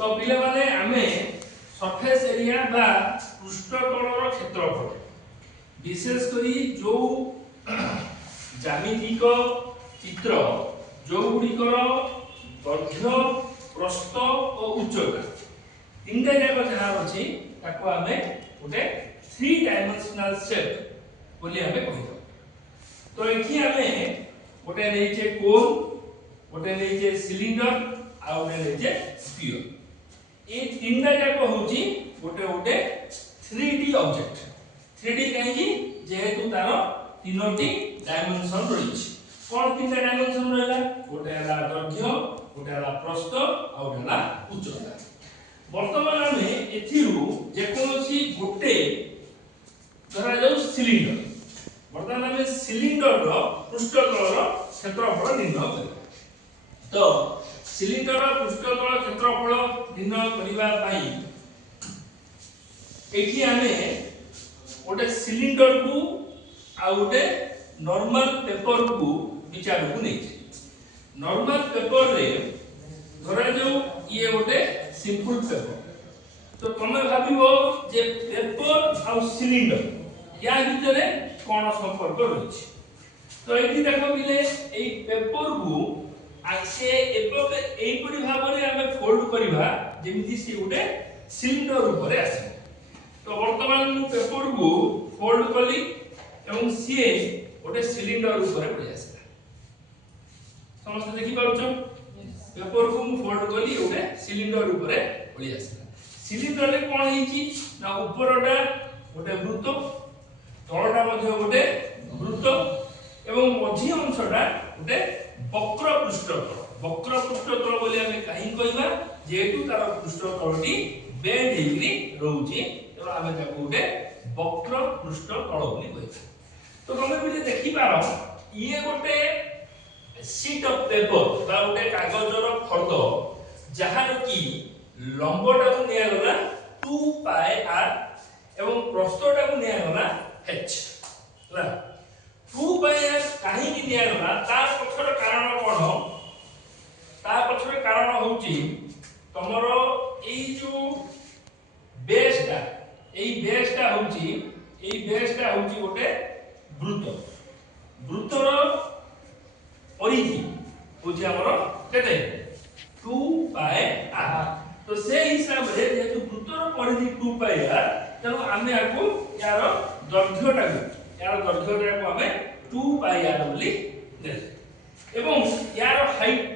तो पिले माने आमे सरफेस एरिया बा पृष्ठतलर क्षेत्रफल विशेष करी जो ज्यामितिक चित्र जो गुड़िकर दैर्घ्य प्रस्थ और उच्चता तीनटा जाक जहाँ अच्छी ताको आमे गोटे 3 डायमेंशनल शेप बोली आमे कहितो। तो एठी आमे गोटे नेइचे कोन गोटे नेइचे सिलिंडर आ गोटे नेइचे स्फीयर ए तीनटा जाक होची गोटे गोटे 3D ऑब्जेक्ट 3D कहीं जेहेतु तार तीनोटी डायमेंशन रही कौन तीनटा डायमेंशन रहला गोटे हला दैर्घ्य गोटे हला प्रस्थ आ गोटे हला उच्चता। वर्तमान आमे एथिरु जे कोनोसी गोटे धरा जाऊ सिलिंडर वर्तमान आमे सिलिंडर रो पृष्ठतलर क्षेत्रफल निर्णय करिबा। तो सिलिंडर रो पृष्ठतल क्षेत्रफल निर्णय करिबा पई एठी आमे गोटे सिलिंडर को आ गोटे नॉर्मल पेपर को विचार को नहीं नॉर्मल पेपर रे धरा जाऊ ये गोटे सिंपल पेपर तो तमे भाबिबो जे पेपर आ सिलिंडर या भितरे कोन संपर्क रही तो एठी देखो बिले एई पेपर को आसे एपके एई परि भाबरे हमें फोल्ड करिबा जेमिति से गोटे सिलिंडर ऊपर आसे। तो वर्तमान मु पेपर को फोल्ड कली एवं सीए गोटे सिलिंडर ऊपर पड़ी आसला समस्त देखि पारुछ पेपर को मु फोल्ड कली गोटे सिलिंडर ऊपर पड़ी आसला सिलिंडर रे कोन हिची ना ऊपरटा गोटे वृत्त तळटा मध्ये गोटे वृत्त एवं मझी अंशटा गोटे वक्र पृष्ठतल बोली हमें कहीं कहबा जेतु तार पृष्ठतलटी बेंड हेकरी रहउची तो आमे ताको गोटे वक्र पृष्ठतल बोली कहबा। तो तमे भी देखि पारो ये गोटे शीट ऑफ पेपर बा गोटे कागजर फर्द जहार की लंबटा को निया गला 2 पाई r एवं प्रस्थटा को निया गला h ला 2 पाई r काहे की निया गला तार पछर कारण कोन तार पछर कारण होची तमरो एई जो बेसटा होची गोटे वृत्तर परिधि होची हमर केते 2 पाई r तो से हिसाब रे जेतु वृत्तर परिधि 2 पाई r तनो आमे आको यार दैर्घ्यटा को हमें 2 पाई r बोली दे एवं यार हाइट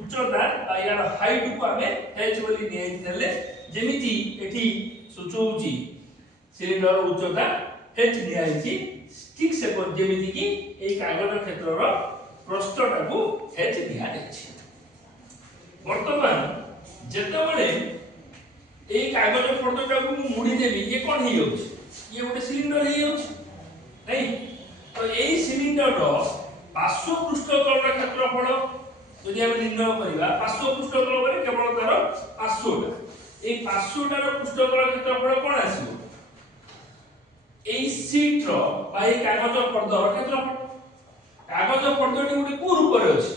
उच्चता बा यार हाइट को हमें h बोली नेले जेमिति एठी सूचौची सिलिंडर उच्चता h नियाइची ठीक से जेमिति कि ए कागज क्षेत्रर प्रस्थटा को h दिया देछि। वर्तमान जेतबेले ए कागज फर्दटा को मुड़ी देबी ये कोन हे होछ ये गोटे सिलिंडर हे होछ नहीं तो ए सिलिंडर रो पार्श्व पृष्ठतल क्षेत्रफल यदि हम निर्णय करिबा पार्श्व पृष्ठतल बरे केवल तार पार्श्वटा ए पार्श्वटार पृष्ठतल क्षेत्रफल कोन आसीबो ए शीट रो बा ए कागज फर्दर क्षेत्रफल कागज फर्दटी गोटे को रूप रे अछि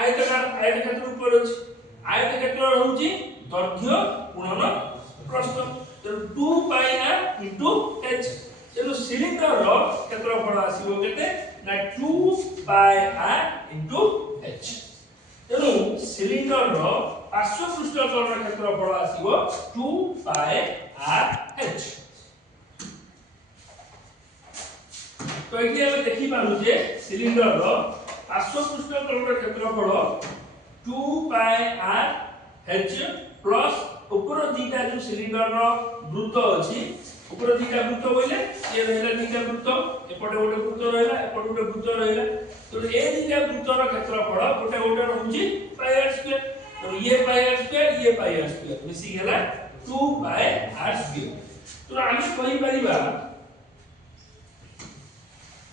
आयताकार क्षेत्र ऊपर अछि आयत क्षेत्र रहउची दैर्घ्य गुणन प्रस्थ तो 2 पाई r into h तेनु सिलिंडर रो क्षेत्रफल आसीबो केते ना 2 पाई r into h तेनु सिलिंडर रो पार्श्व पृष्ठतल क्षेत्रफल आसीबो 2 पाई r h। तो एठी हम देखि पालु जे सिलिंडर रो पार्श्व पृष्ठतल क्षेत्रफल 2 पाई r h प्लस ऊपर दीटा जो सिलिंडर रो वृत्त अछि ऊपर दीटा वृत्त बोले ये रहला दीटा वृत्त एपटे गोटे वृत्त रहला एपटे गोटे वृत्त रहला तो ए दीटा वृत्तर क्षेत्रफल गोटे गोटे रहउची पाई r स्क्वायर तो ये पाई r स्क्वायर मिसी गेला 2 पाई r स्क्वायर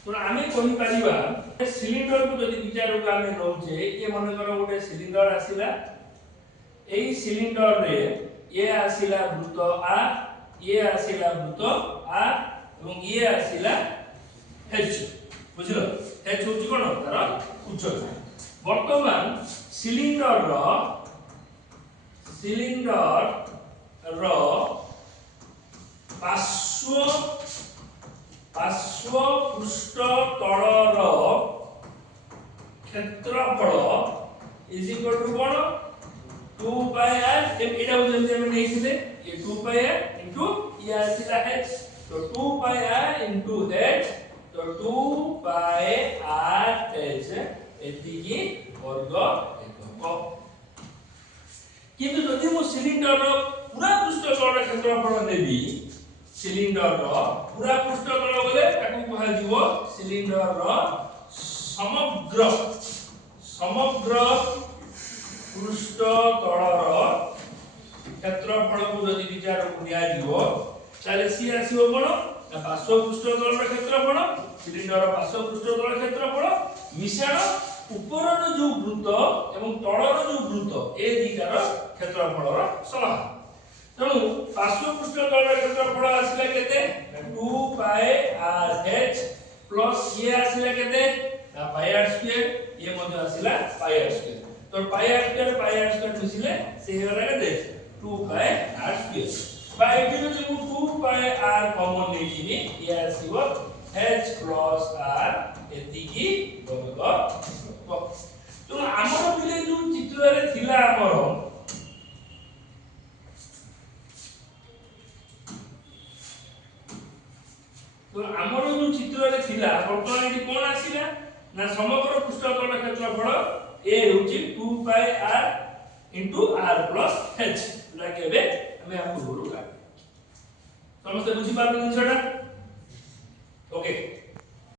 तो आमे कहि परिबा सिलिंडर को जदि विचार को आमे नउचे ये मन करो गोटे सिलिंडर आसीला एई सिलिंडर रे ये आसीला वृत्त आ ये आसीला वृत्त आ एवं ये आसीला h बुझलो h होची कोन तार उच्चता। वर्तमान सिलिंडर सिलिंडर रो पार्श्व पृष्ठ तलर क्षेत्रफल is equal to cone 2 pi r एटा जल्दी हम नेइथिले ये 2 पाई r इनटू ये आसीला h तो 2 पाई r इनटू h तो 2 पाई r h एतिकी वर्ग एकक किंतु जदि मो सिलिंडर रो पूरा पृष्ठतल क्षेत्रफल नेबी सिलिंडर रो पूरा पृष्ठतल गले ताकू कहा जीवो सिलिंडर रो समग्र पृष्ठतल रो क्षेत्रफल को जदि विचार को निया जीवो ताले सी आसीबो कोन ना पार्श्व पृष्ठतल रो क्षेत्रफल सिलिंडर रो पार्श्व पृष्ठतल क्षेत्रफल मिश्रण ऊपर जो वृत्त एवं तलर जो वृत्त ए दिकार क्षेत्रफल समान तेणु पार्श्व पृष्ठतल क्षेत्रफल आसिला केते 2 पाई r h प्लस ये आसिला केते पाई r स्क्वायर ये मध्य आसिला पाई r स्क्वायर तो पाई r स्क्वायर मिसिले से हेला केते 2 पाई r स्क्वायर बा एठी जो 2 पाई r कॉमन नै जिनी ये आसीबो h प्लस r एतिकी वर्ग तो हमर पिले जो चित्र रे थिला हमर तो हमर जो चित्र रे थिला वर्तमान एटी कोन आसीला ना समग्र पृष्ठतल क्षेत्रफल a होची 2 pi r into r plus h लागे बे हमें आपको बोलू का समस्त बुझी पाबे जिनसटा ओके